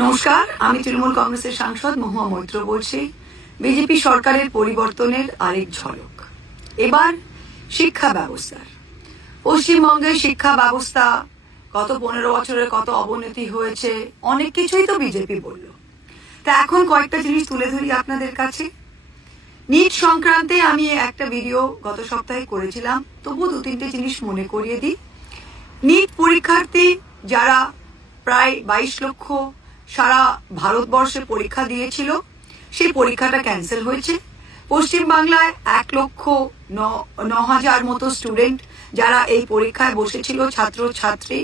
নমস্কার, আমি তৃণমূল কংগ্রেসের সাংসদ মহুয়া মৈত্র বলছি। বিজেপি সরকারের পরিবর্তনের আরেক ঝলক এবার শিক্ষা ব্যবস্থার। পশ্চিমবঙ্গের শিক্ষা ব্যবস্থা গত 15 বছরের কত অবনতি হয়েছে, অনেক কিছুই তো বিজেপি বলল। তা এখন কয়েকটা জিনিস তুলে ধরি আপনাদের কাছে। নিট সংক্রান্তে আমি একটা ভিডিও গত সপ্তাহে করেছিলাম, তবু 2-3টে জিনিস মনে করিয়ে দিই। নিট পরীক্ষার্থী যারা প্রায় 22 লক্ষ সারা ভারতবর্ষে পরীক্ষা দিয়েছিল, সেই পরীক্ষাটা ক্যান্সেল হয়েছে। পশ্চিমবাংলায় 1,09,000 মতো স্টুডেন্ট যারা এই পরীক্ষায় বসেছিল, ছাত্রছাত্রী,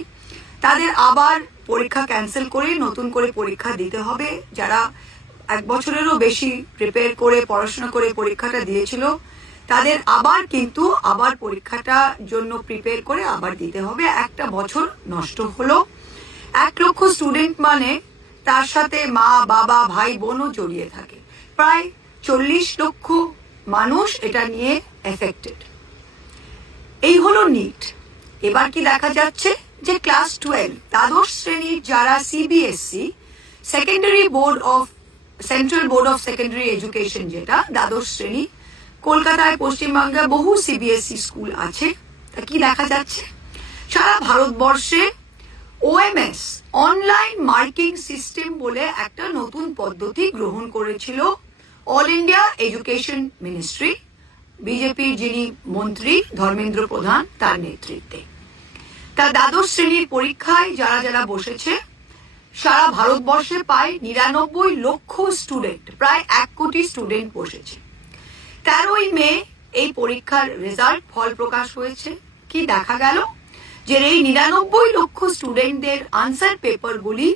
তাদের আবার পরীক্ষা ক্যান্সেল করে নতুন করে পরীক্ষা দিতে হবে। যারা 1 বছরেরও বেশি প্রিপেয়ার করে পড়াশোনা করে পরীক্ষাটা দিয়েছিল, তাদের আবার পরীক্ষাটার জন্য প্রিপেয়ার করে আবার দিতে হবে। 1 বছর নষ্ট হলো। 1 লক্ষ স্টুডেন্ট মানে তার সাথে মা বাবা ভাই বোনও জড়িয়ে থাকে। প্রায় 40 লক্ষ মানুষ এটা নিয়ে এফেক্টেড। এই হলো নিট। এবার কি দেখা যাচ্ছে যে ক্লাস 12 দ্বাদশ শ্রেণীর যারা CBSE central board of secondary education, যেটা দ্বাদশ শ্রেণী, কলকাতায় পশ্চিমবঙ্গে বহু সিবিএসসি স্কুল আছে। তা কি দেখা যাচ্ছে, সারা ভারতবর্ষে ওএমএস অনলাইন মার্কিং সিস্টেম বলে একটা নতুন পদ্ধতি গ্রহণ করেছিল অল ইন্ডিয়া এডুকেশন মিনিস্ট্রি, বিজেপির যিনি মন্ত্রী ধর্মেন্দ্র প্রধান, তার নেতৃত্বে। তা দ্বাদশ শ্রেণীর পরীক্ষায় যারা যারা বসেছে, সারা ভারতবর্ষে প্রায় 99 লক্ষ স্টুডেন্ট, প্রায় 1 কোটি স্টুডেন্ট বসেছে। 13ই মে এই পরীক্ষার রেজাল্ট ফল প্রকাশ হয়েছে। কি দেখা গেল যে এই 99 লক্ষ স্টুডেন্টদের আনসার পেপারগুলি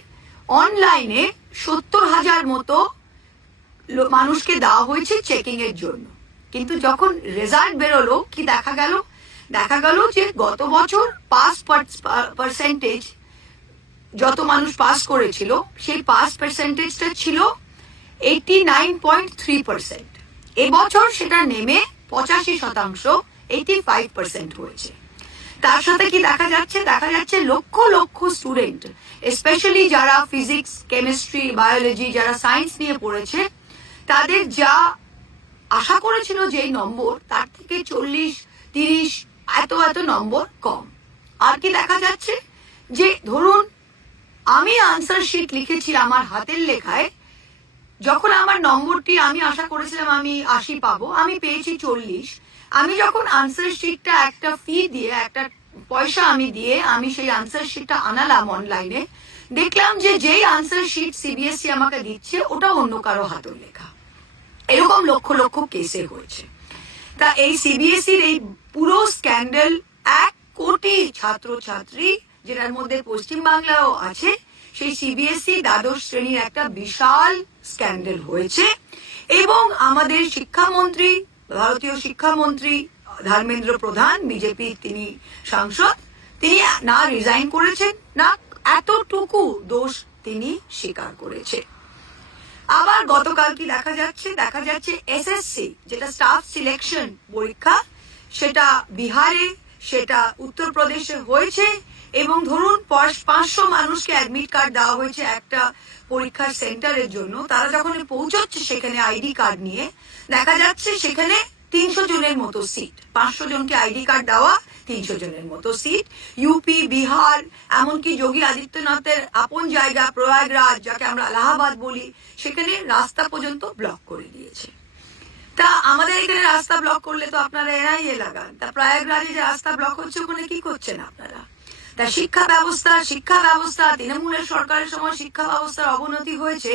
অনলাইনে 70,000 মতো মানুষকে দেওয়া হয়েছে চেকিং এর জন্য। কিন্তু যখন রেজাল্ট বেরোলো, কি দেখা গেল যে গত বছর পাস পার্সেন্টেজ যত মানুষ পাস করেছিল, সেই পাস পার্সেন্টেজটা ছিল 89.3%। এবছর সেটা নেমে 85%, 85% হয়েছে। তার সাথে কি দেখা যাচ্ছে লক্ষ লক্ষ স্টুডেন্ট, স্পেশালি যারা ফিজিক্স, কেমিস্ট্রি, বায়োলজি, যারা সায়েন্স নিয়ে পড়েছে, তাদের যা আশা করেছিল যেই নম্বর, তার থেকে 40-30 এত নম্বর কম। আর কি দেখা যাচ্ছে যে ধরুন আমি আনসার শিট লিখেছি আমার হাতের লেখায়, যখন আমার নম্বরটি আমি আশা করেছিলাম আমি 80 পাবো, আমি পেয়েছি 40। আমি যখন আনসার শিটটা একটা ফি দিয়ে, একটা পয়সা আমি দিয়ে আমি সেই আনসার শিটটা আনালাম অনলাইনে, দেখলাম যে যেই আনসার শিট সিবিএসসি আমাকে দিচ্ছে, ওটা অন্য কারো হাতের লেখা। এরকম লক্ষ লক্ষ কেসে হয়েছে। তা এই সিবিএসসির এই পুরো স্ক্যান্ডাল, 1 কোটি ছাত্রছাত্রী, যেটার মধ্যে পশ্চিমবাংলাও আছে, সেই সিবিএসসি দ্বাদশ শ্রেণীর একটা বিশাল স্ক্যান্ডাল হয়েছে। এবং আমাদের শিক্ষামন্ত্রী, ভারতীয় শিক্ষামন্ত্রী ধর্মেন্দ্র প্রধান, বিজেপি তিনি সাংসদ, তিনি না রিজাইন করেছেন, না এতটুকু দোষ তিনি স্বীকার করেছে। আবার গতকাল কি দেখা যাচ্ছে এসএসসি, যেটা স্টাফ সিলেকশন পরীক্ষা, সেটা বিহারে, সেটা উত্তরপ্রদেশে হয়েছে। এবং ধরুন 500 মানুষকে অ্যাডমিট কার্ড দেওয়া হয়েছে একটা পরীক্ষার সেন্টারের জন্য। তারা যখন পৌঁছচ্ছে সেখানে আইডি কার্ড নিয়ে, দেখা যাচ্ছে সেখানে 300 জনের মতো সিট, 500 জনকে আইডি কার্ড দেওয়া, 300 জনের মতো সিট। ইউপি, বিহার, এমনকি যোগী আদিত্যনাথের আপন জায়গা প্রয়াগরাজ, যাকে আমরা এলাহাবাদ বলি, সেখানে রাস্তা পর্যন্ত ব্লক করে দিয়েছে। তা আমাদের এখানে রাস্তা ব্লক করলে তো আপনারা এনআইএ লাগান, তা প্রয়াগরাজে যে রাস্তা ব্লক হচ্ছে, ওখানে কি করছেন আপনারা? তা শিক্ষা ব্যবস্থা তৃণমূলের সরকারের সময় শিক্ষা ব্যবস্থার অবনতি হয়েছে।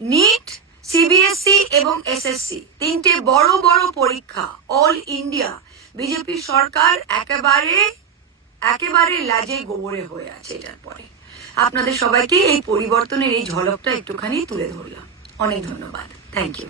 নিট, সিবিএসসি এবং এসএসসি, 3টে বড় বড় পরীক্ষা অল ইন্ডিয়া, বিজেপি সরকার একেবারে লাজে গোবরে হয়ে আছে। এটার পরে আপনাদের সবাইকে এই পরিবর্তনের এই ঝলকটা একটুখানি তুলে ধরলাম। অনেক ধন্যবাদ। Thank you.